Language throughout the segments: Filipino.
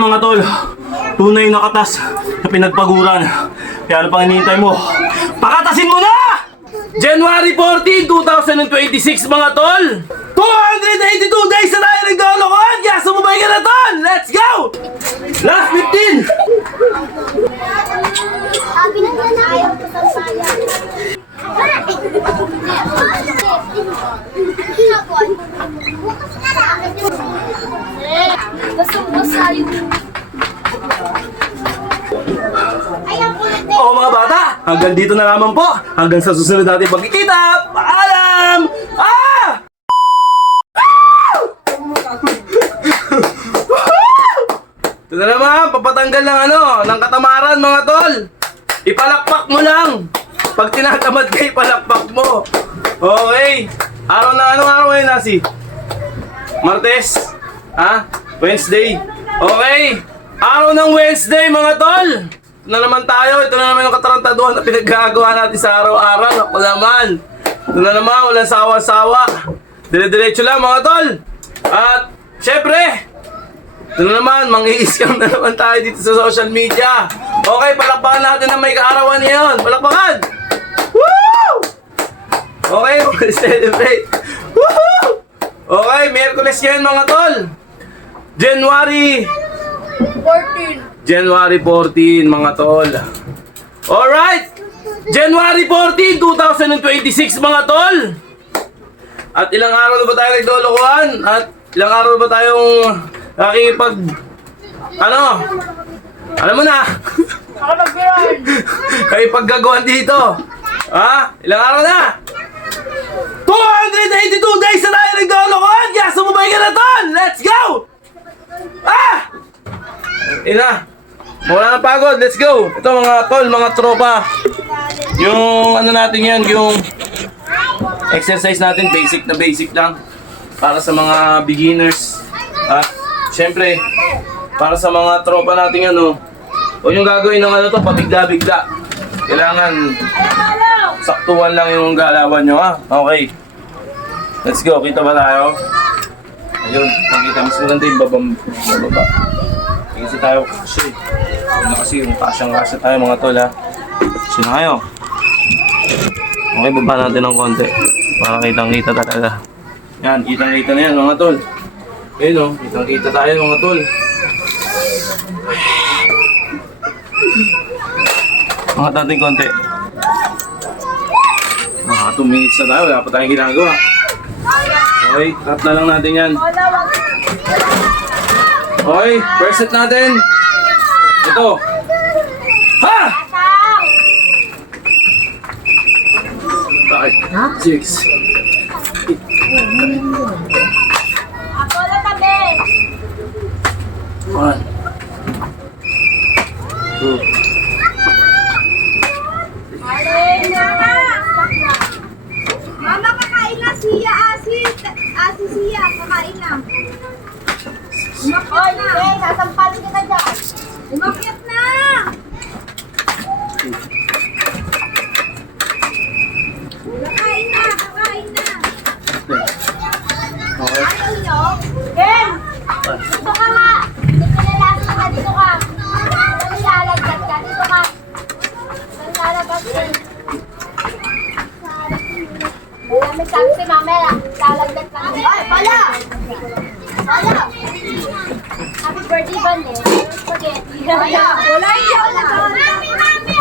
mga tol, tunay na katas na pinagpaguran. Kaya ano pang hinihintay mo? Pakatasin mo na! January 14, 2026 mga tol! 282 days na tayo naglolokohan! Kaya sumubay ka na tol! Let's go! Last 15! Sabi na nga na ayaw ko sa sayang. Bukas na lang. Basang-basa yun. Ayaw ko na Oo mga bata, hanggang dito na naman po. Hanggang sa susunod natin pagkikita. Paalam! Ah! Ito na naman, papatanggal ng ng katamaran mga tol. Ipalakpak mo lang. Pag tinatamad ka, ipalakpak mo. Okay. Araw na, anong araw ngayon, Nasi? Martes? Ha? Wednesday? Okay. Araw ng Wednesday mga tol. Ito na naman tayo. Ito na naman yung katarantaduhan na pinaggagawa natin sa araw-araw. Ako naman. Ito na naman, walang sawa-sawa. Dire-diretso lang mga tol. At, syempre, ito na naman, mang-i-scam na naman tayo dito sa social media. Okay, palakpakan natin na may kaarawan ngayon. Palakpakan! Woo! Okay, celebrate. Woo! Okay, Miyerkules ngayon mga tol. January 14 mga tol. Alright! January 14, 2026 mga tol. At ilang araw na ba tayo naglolokohan? At ilang araw na ba tayong nakikipag... Alam mo na! Nakipaggagawan dito. Ha? Ilang araw na? 282 days na tayo naglolokohan! Kaya sumubay ka na tol! Let's go! Ah! Ina! Wala na pagod, let's go! Ito mga tol, mga tropa. Yung natin yan, yung exercise natin, basic na basic lang. Para sa mga beginners. At syempre, para sa mga tropa natin huwag yung gagawin ng to, pabigla-bigla. Kailangan saktuhan lang yung galawan nyo, ha? Okay. Let's go, kita ba tayo? Ayun, makita mas maganda yung bababa. Kasi tayo kasi. Kasi yung kasyang-kasya tayo mga tol, ha? Kasi na kayo. Okay, baba natin ng konti. Para kitang-kita talaga. Yan, kitang-kita na yan mga tol. Ayun kitang-kita tayo mga tol. Angat natin konti. Mga 2 minutes na tayo, wala pa tayong ginagawa. Okay, cut na lang natin yan. Okay, first set natin. Ito. Ha! Bakit? 6. ako na tabi. 1 2 Mama, kakain na siya, Asi siya, kakain na. Umakyat na. Oy, sasampalin ka na dyan. Umakyat na. Kakain na. Okay. Ayaw nyo? Ken! Dito ka nga. Dito na lang ka. Dito ka. Lalagyan ka. Dito ka. Lalagyan ka. May sabi si Mama lang. Lalagyan ka. Ay, pala! Pala! Happy birthday, Bande. Spaghetti. Wala! Wala yun! Mami! Mami!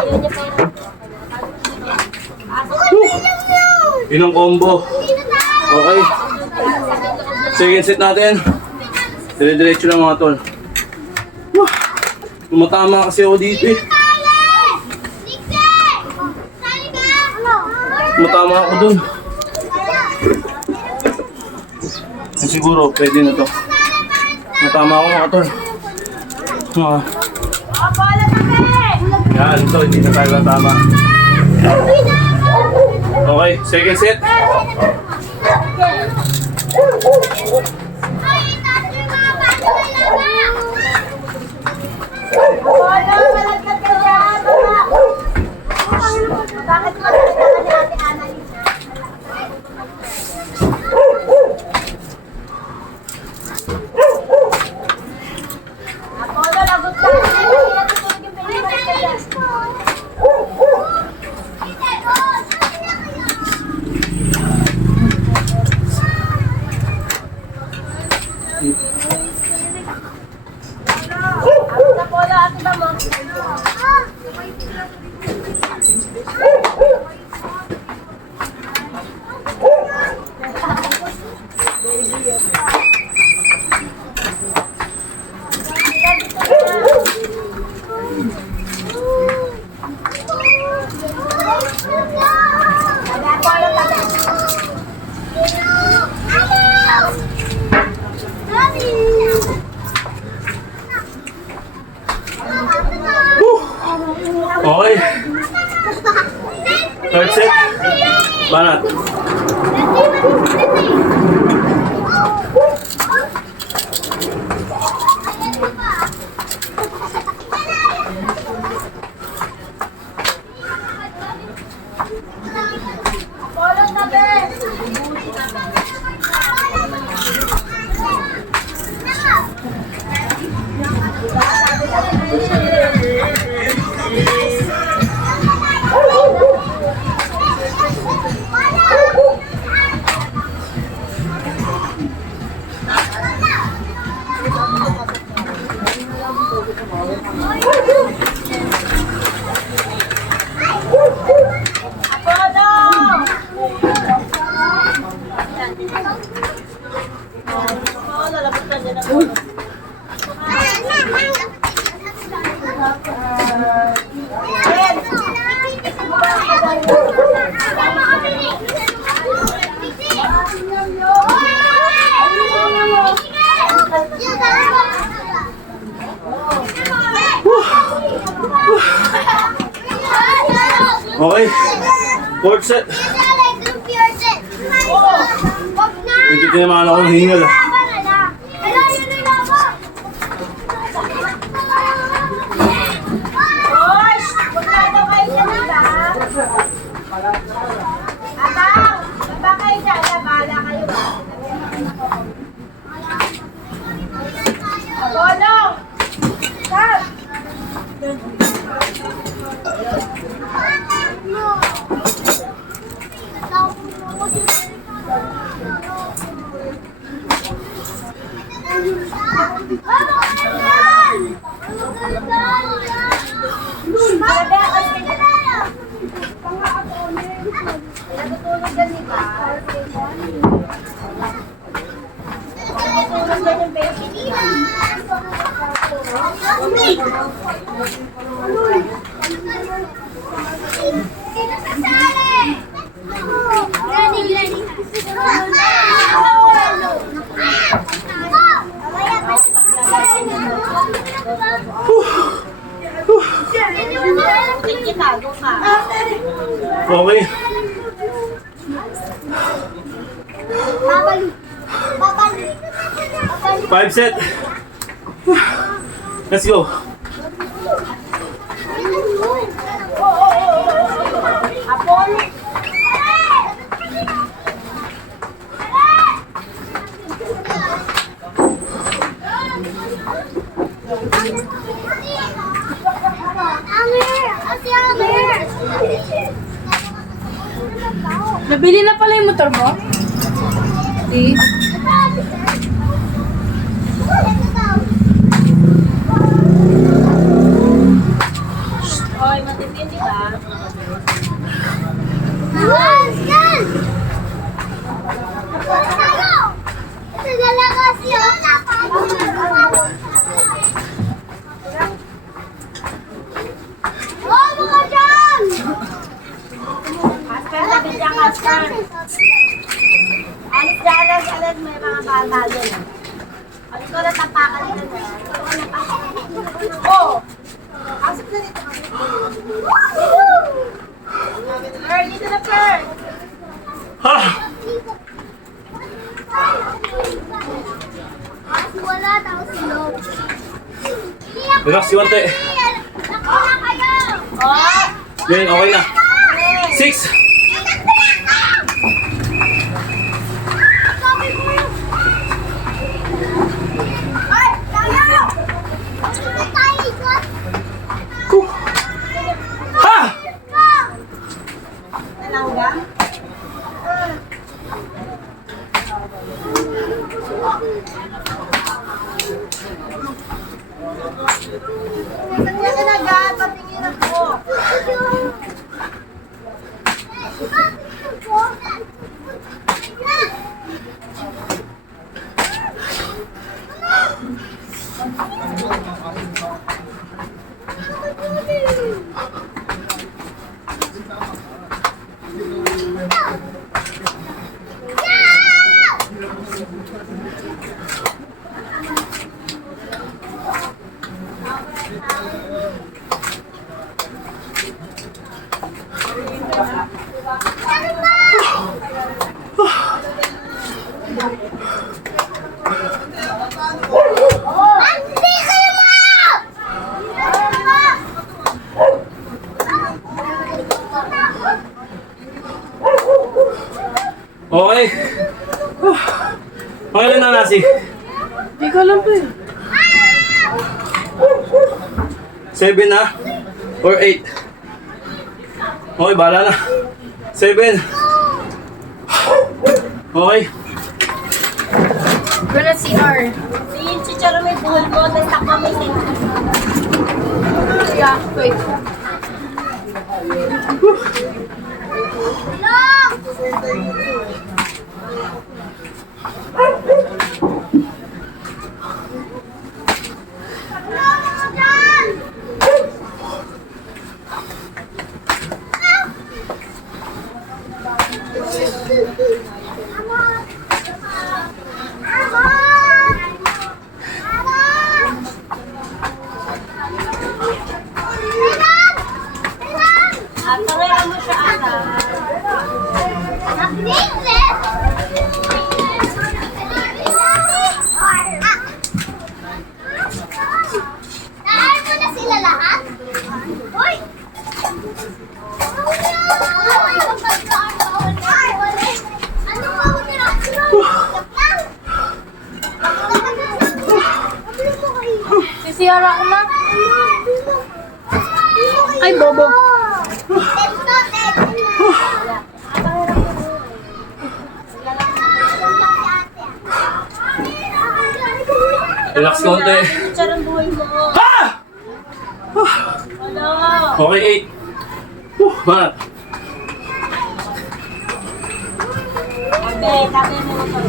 Ayun niya pa yun. Inang combo. Okay. Second set natin. Dire-diretso lang mga tol. Tumatama kasi ako dito eh. Tumatama ako dun. Siguro pwede na to. Tumatama ako mga tol. Yan, ito hindi na tayo natama. Okay, second set. Bakit malagkat ka ni Ate Annalisa? Polo, ate ba mo? Okay. Third set. Banat. Polo, tabi! Okay. Fourth set. Medyo tinamaan ako ng hingal. Okay. Five set. Let's go. Nabili na pala yung motor mo? Eh? Hoy, matitindi ba? Alis dyan, alis may mga bata doon. Alis ko na tapakan dito na. Oh! Asip na dito. Per, dito na per! Ha! Wala tao silo. Relax si Wante. Nakuha kayo! Oh! Yan, okay na. 6. Ay! Tayo! Ha! Nalangga? Saan niya kinagat? Patingin ako. Okay. Okay lang na nasi. Hindi ko alam po eh. 7 na? Or 8? Okay, bahala na. 7. Okay. Go na CR. Si yung chicharo may buhol mo, tapos takma may sentence. Yeah, wait. At tangayan mo siya ata. Naaral mo na sila lahat? Hoy! Ano ba mo CR ako na. Ay, bobo. Relax konti. Chicharo ang buhol mo. Ha! Wala. Okay, 8. Banat. Okay, tabi mo ito.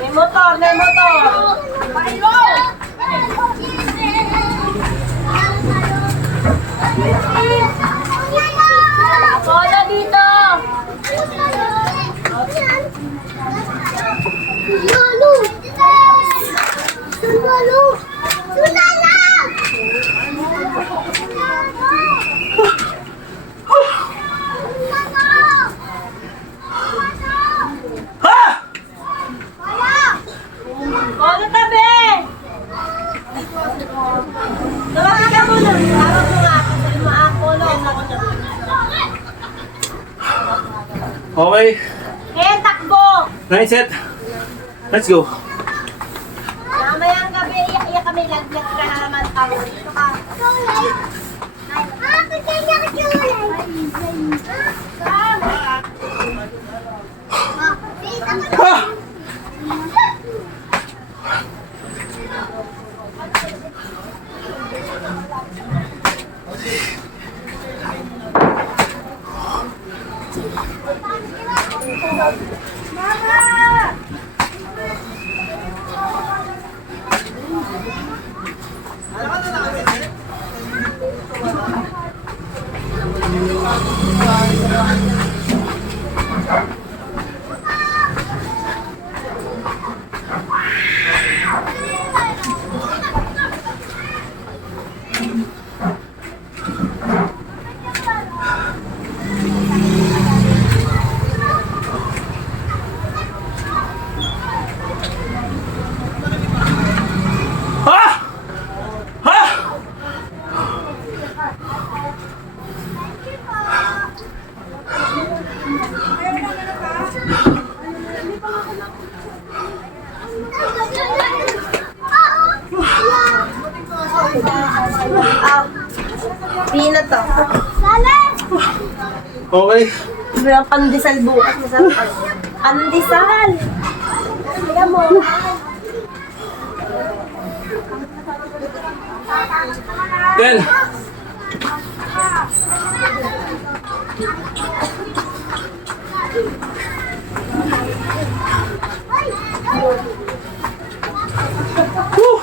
May motor, may motor. Apollo dito. Lulu! Lulu! Sulala! Ha! Apollo tabi. Tawagin ka muna. Tawag mo nga. Sabi mo, Apollo. Okay. Eh, takbo. 9 set. Let's go. Mamayang gabi, iyak-iyak kami. Laglag ka na naman. Tawag dito ka. Ah, kanya ka kulay. Ha! Mama! Peanut to. Okay. May pandesal bukas. Masarap. Pandesal. Kaya mo. 10. Woo!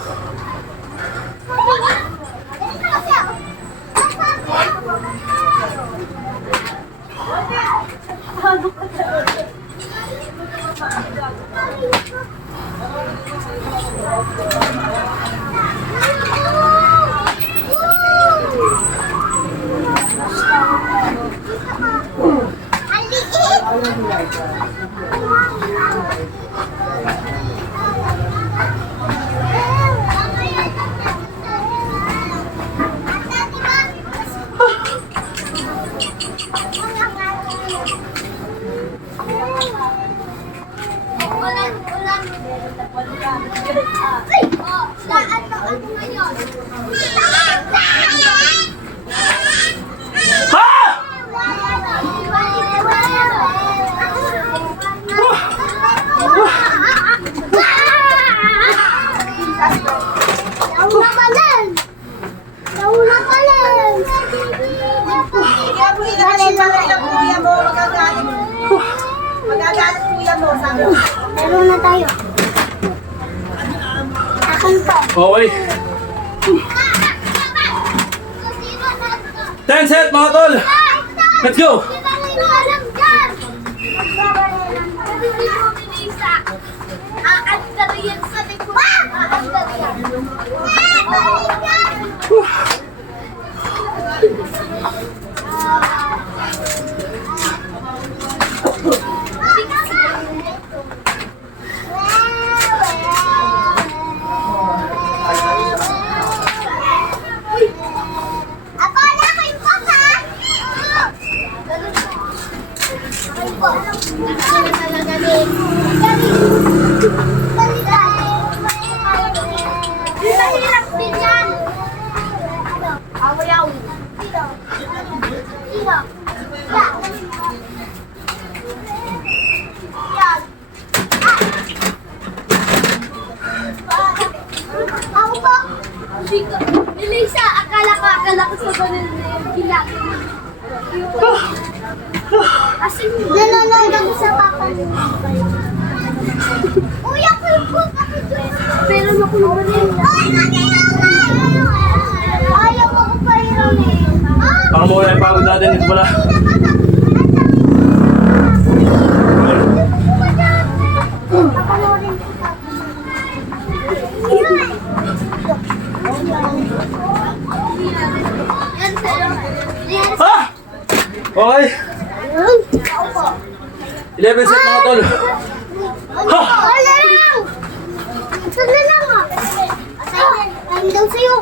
Magagalit kuya mo, sabi mo. Laro na tayo. Akin to. Okay. 10 set mga tol. Let's go. Ako na kayo po ha? Mahirap din yan. Awayawi. Dito. Dito. Yan. Ako po. Elisa, akala ko sa ganun na yung ginagawa. Asin mo? Nanonood ako sa papa mo. Uy, ako yung book. Pero ako naman yun. Ayaw ako pa yun eh. Baka mawala yung pagod natin. Ito pala. Papanoorin ko sa Ha? Okay. 11 set mga tol. Ha? Wala lang! Ito na lang ah! Ayun daw sa'yo!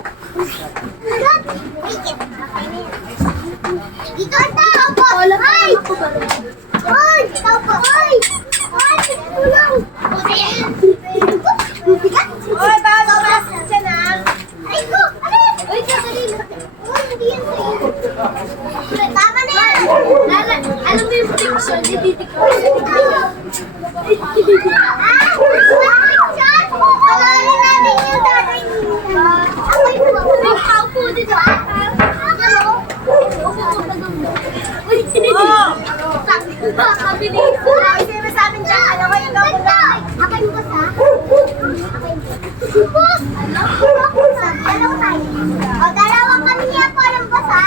Dito ang tao po! Ay! Ay! Tao po! Ay! Ay! Kulang! Bigat! Oy, bago ba? Siya na. Ay ko! Ay! Kasali! Ay! Hindi yan sa'yo! Tama na yan! Alam mo yung fiction, nititik ko. Ah! Picture! Palarin natin yung tatay niya. Ako yung Paupo dito. Kabilis. Sino sa amin dyan? Alam mo yung gawin na. Akin mo sa? Dalawa tayo. O, dalawa kami niya po ng basa.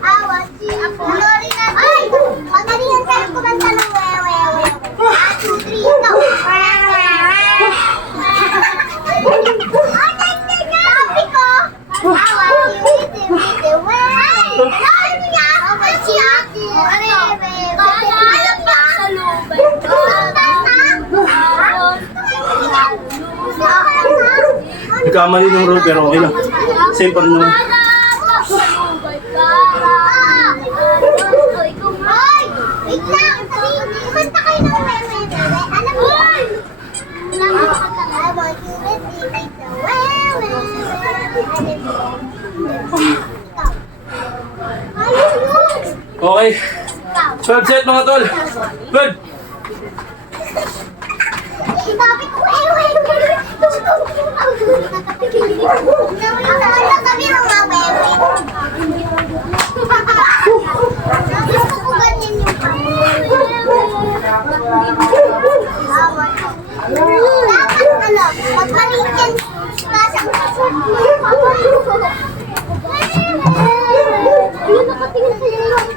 Awa, si Palorin natin. Ay! Madali yan tayo kumanta ng wewe. 1, 2, 3, go! Ay, sabi ko! Awa, si Witi, wewe. Ay, niya! Awa, si Ate. Alam ba? Nagkamali ng roll pero okay lang. Same pa rin naman. Hoy! Wait lang! Kumanta kayo ng wewe. Alam mo? Alam mo? I want you with me, make the wewe. Okay. 12 set mga tol. 12. Sabi ko, kami mga wewe. Gusto ko ganyan yung dapat magparingan nasa ayun, nakatingin sa'yo yung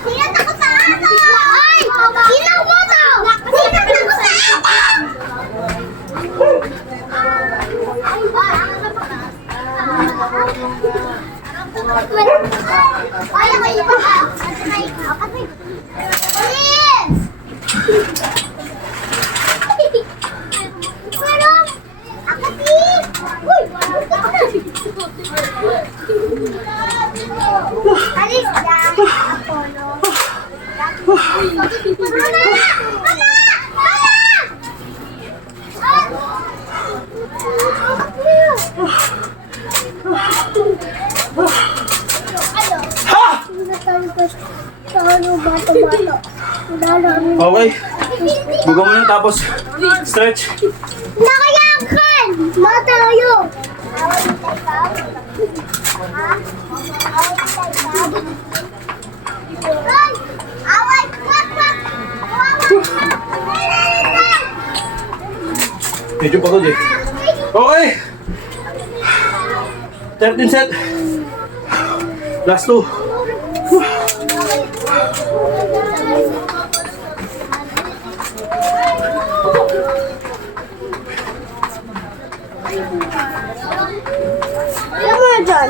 Sinat ako sa ato! Ay! Sinaw mo to! Sinat ako sa ato! Ay, ako iba ka! Please! Pero, ako please! Uy! Alis lang, Apollo. Mama! Mama! Ha! Okay. Buga mo lang tapos stretch. Nakayakan! Matayo! Ay! Away! Wak! Wak! Medyo pagod eh. Okay. 13 set. Last 2. Alam mo na dyan.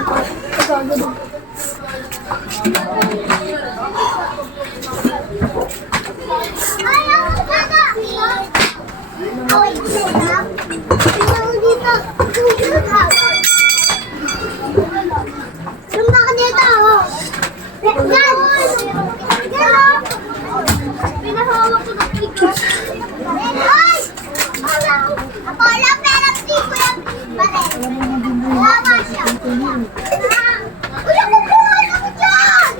Ay, ako sana! Away, sarap. Tingnan mo dito. Sumba ka dito, oh. Yan! Yan, oh. Pinahawak ko ng tigas. Ay! Apollo, pero hindi ko yung baril. Wala siya. Uy, ako buhay ako dyan!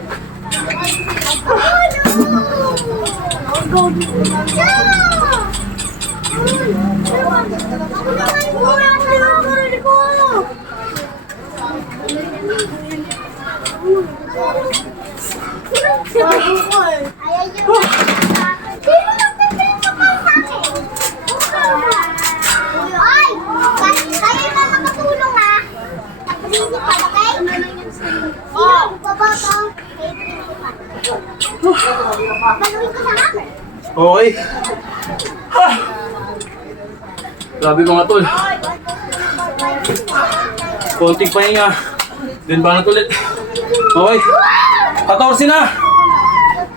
Apollo! Yeah! Ako naman buhay ako ng mga baril ko! Ayaw niyo. Sino nagpapilin ka pa sa akin? Ay! Kayo na makatulong ha! Principal, okay? Sino? Baba ka? Kay principal. Baluin ko sa hammer. Okay. Ha! Grabe mga tol. Konting pahinga. Then banat ulit. Okay. 14 na.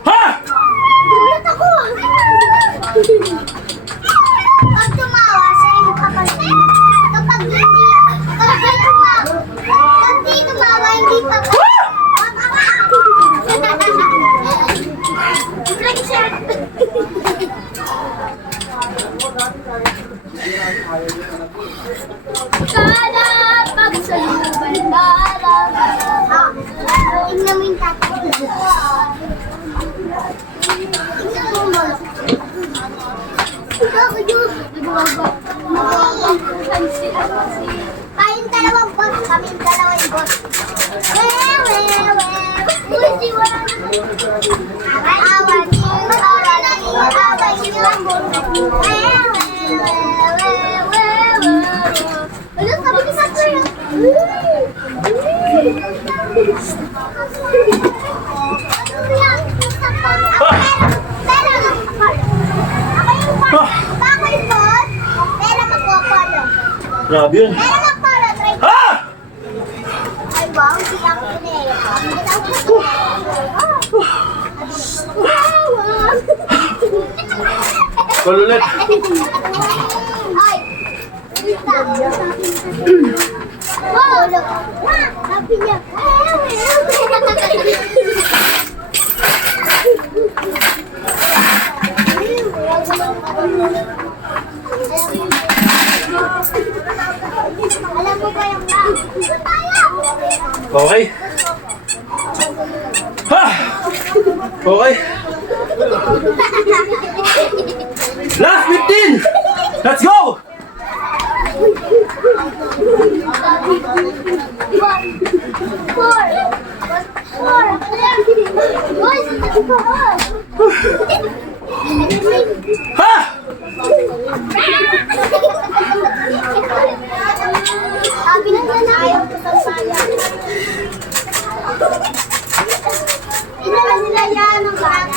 Ha! Gulat ako! Pag tumawa, sa'yo kapansin. Kapag hindi, pag di tumawa, hindi pa pa. Kala pag sa luban bala. Tingnan mo yung tatay. Tingnan mo mo. Ikaw, yun. Kayong dalawang boss, kaming dalawang boss. Uy, siwala. Awan niyo, awan niyo. Ano sabi ni Sasha? Grabe yun. Ha! Ay, wow, siya ako na Call ulit. Ay! Wow! Sabi niya. Alam mo ba yung Okay. Okay. Last 15! Let's go! Ha! Sabi na nga ayaw ko sa bayan. Inala nila yan ang bayan.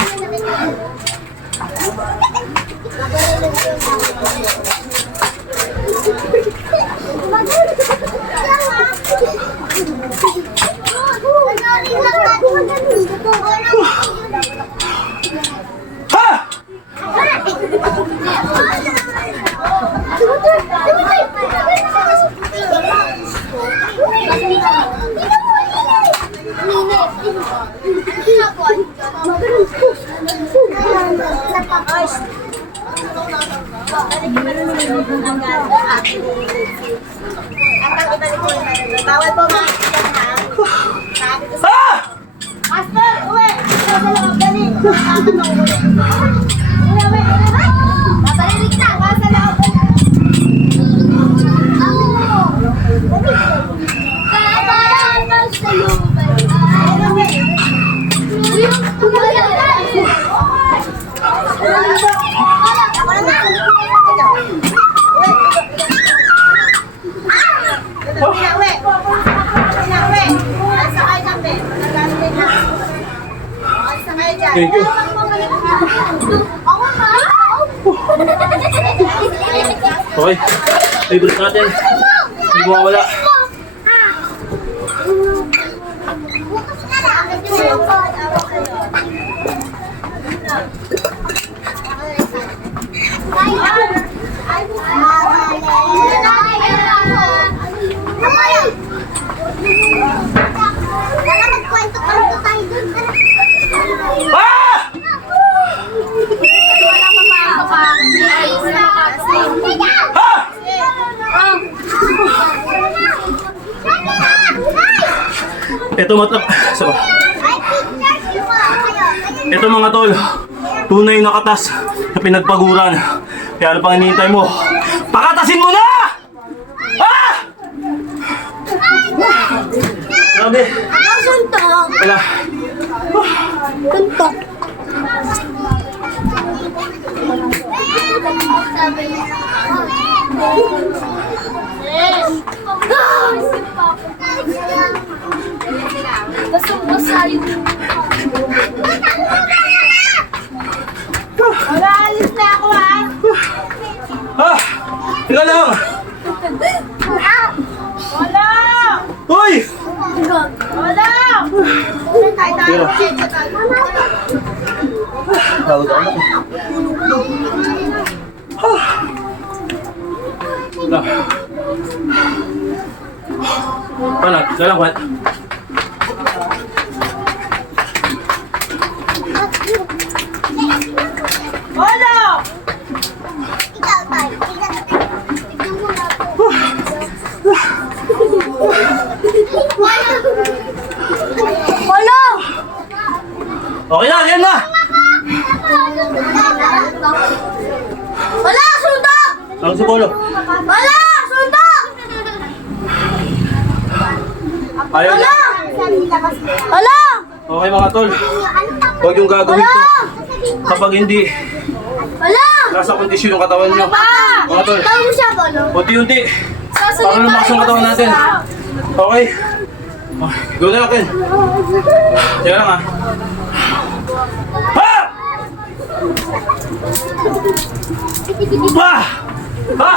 Ha! Bawal po mga Ha! Asper, uwi! Sa loob, dali! Babalilik na! Sa loob! Kabayan magsalubay Thank you. Okay. Favorite natin. Hindi mawawala. Magkwento-kwento tayo dun. Ah! Ha! Ito Ito mga tol, tunay na katas na pinagpaguran. Kaya ano pang hinihintay mo? Pakatasin mo na! Ah! Grabe. Suntok! Wala. Suntok! Basang-basa yung Wala, alis na ako ha! Ah! Teka lang! Wala! Hoy! Wala! Ay, tayo. Pagod ako na. Wala. Wala, dalang kwat. Wala! Ikaw, tayo. Tignan mo nga po. Wala! Okay na, yan na! Wala! Suntok! Ang si Polo. Wala! Suntok! Ayaw niya. Wala! Okay mga tol, huwag yung gagawin to kapag hindi Wala! nasa kondisyon ng katawan nyo. Mga tol, Tawag mo siya, Polo. unti-unti. Para lumakas ang katawan natin. Okay. Go na natin. Teka lang ha. Ha! Ha! Ha!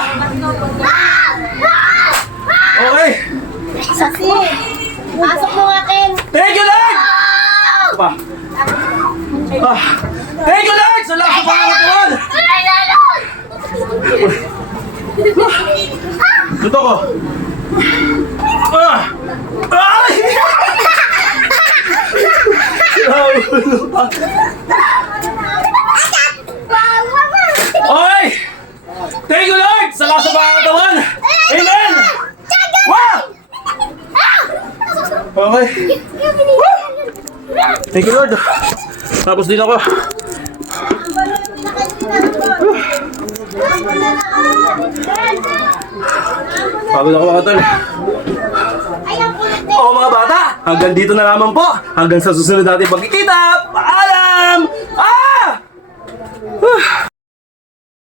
Okay. Sasi! Pasok mo nga, Ken! Thank you, Lord! Pa. Thank you, Lord! Sa lakas ng Panginoon! Tutok ko. Ay! Okay! Thank you, Lord! Sa lakas ng Panginoon! Amen! Wow! Okay. Thank you, Lord. Tapos din ako. Pagod ako mga tol. Ay, ang kulit eh. Oo mga bata, hanggang dito na lamang po. Hanggang sa susunod natin pagkikita. Paalam!